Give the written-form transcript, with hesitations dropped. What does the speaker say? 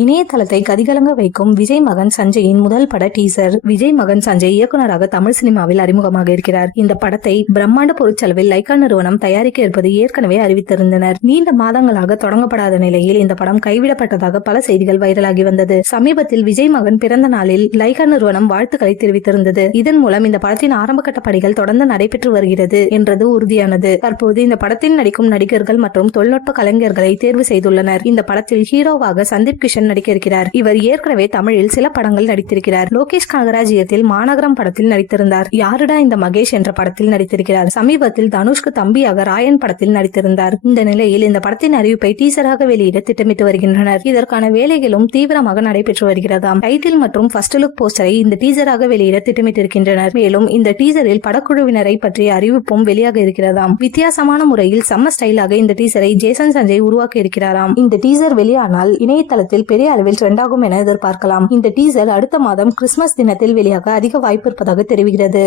இணையதளத்தை கதிகலங்க வைக்கும் விஜய் மகன் சஞ்சயின் முதல் பட டீசர். விஜய் மகன் சஞ்சய் இயக்குநராக தமிழ் சினிமாவில் அறிமுகமாக இருக்கிறார். இந்த படத்தை பிரம்மாண்ட பொருட்செலவில் லைகா நிறுவனம் தயாரிக்க இருப்பது ஏற்கனவே அறிவித்திருந்தனர். நீண்ட மாதங்களாக தொடங்கப்படாத நிலையில் இந்த படம் கைவிடப்பட்டதாக பல செய்திகள் வைரலாகி வந்தது. சமீபத்தில் விஜய் மகன் பிறந்த நாளில் லைகா நிறுவனம் வாழ்த்துக்களை தெரிவித்திருந்தது. இதன் மூலம் இந்த படத்தின் ஆரம்பகட்ட பணிகள் தொடர்ந்து நடைபெற்று வருகிறது என்றது உறுதியானது. தற்போது இந்த படத்தில் நடிக்கும் நடிகர்கள் மற்றும் தொழில்நுட்ப கலைஞர்களை தேர்வு செய்துள்ளனர். இந்த படத்தில் ஹீரோவாக சந்தீப் கிஷன் நடிக்க இருக்கிறார். இவர் ஏற்கனவே தமிழில் சில படங்கள் நடித்திருக்கிறார். லோகேஷ் கனகராஜ் இயக்கத்தில் மாநகரம் படத்தில் நடித்திருந்தார். யாருடா இந்த மகேஷ் என்ற படத்தில் நடித்திருக்கிறார். சமீபத்தில் தனுஷ்க்கு தம்பியாக ராயன் படத்தில் நடித்திருந்தார். இந்த நிலையில் இந்த படத்தின் அறிவிப்பை டீசராக வெளியிட திட்டமிட்டு வருகின்றனர். இதற்கான வேலைகளும் தீவிரமாக நடைபெற்று வருகிறதாம். டைட்டில் மற்றும் ஃபர்ஸ்ட் லுக் போஸ்டரை இந்த டீசராக வெளியிட திட்டமிட்டிருக்கின்றனர். மேலும் இந்த டீசரில் படக்குழுவினரை பற்றிய அறிவிப்பும் வெளியாக இருக்கிறதாம். வித்தியாசமான முறையில் செம்ம ஸ்டைலாக இந்த டீசரை ஜேசன் சஞ்சய் உருவாக்கி இருக்கிறாராம். இந்த டீசர் வெளியானால் இணையதளத்தில் பெரிய அளவில் ட்ரெண்ட் ஆகும் என எதிர்பார்க்கலாம். இந்த டீசர் அடுத்த மாதம் கிறிஸ்துமஸ் தினத்தில் வெளியாக அதிக வாய்ப்பு இருப்பதாக தெரிவிக்கிறது.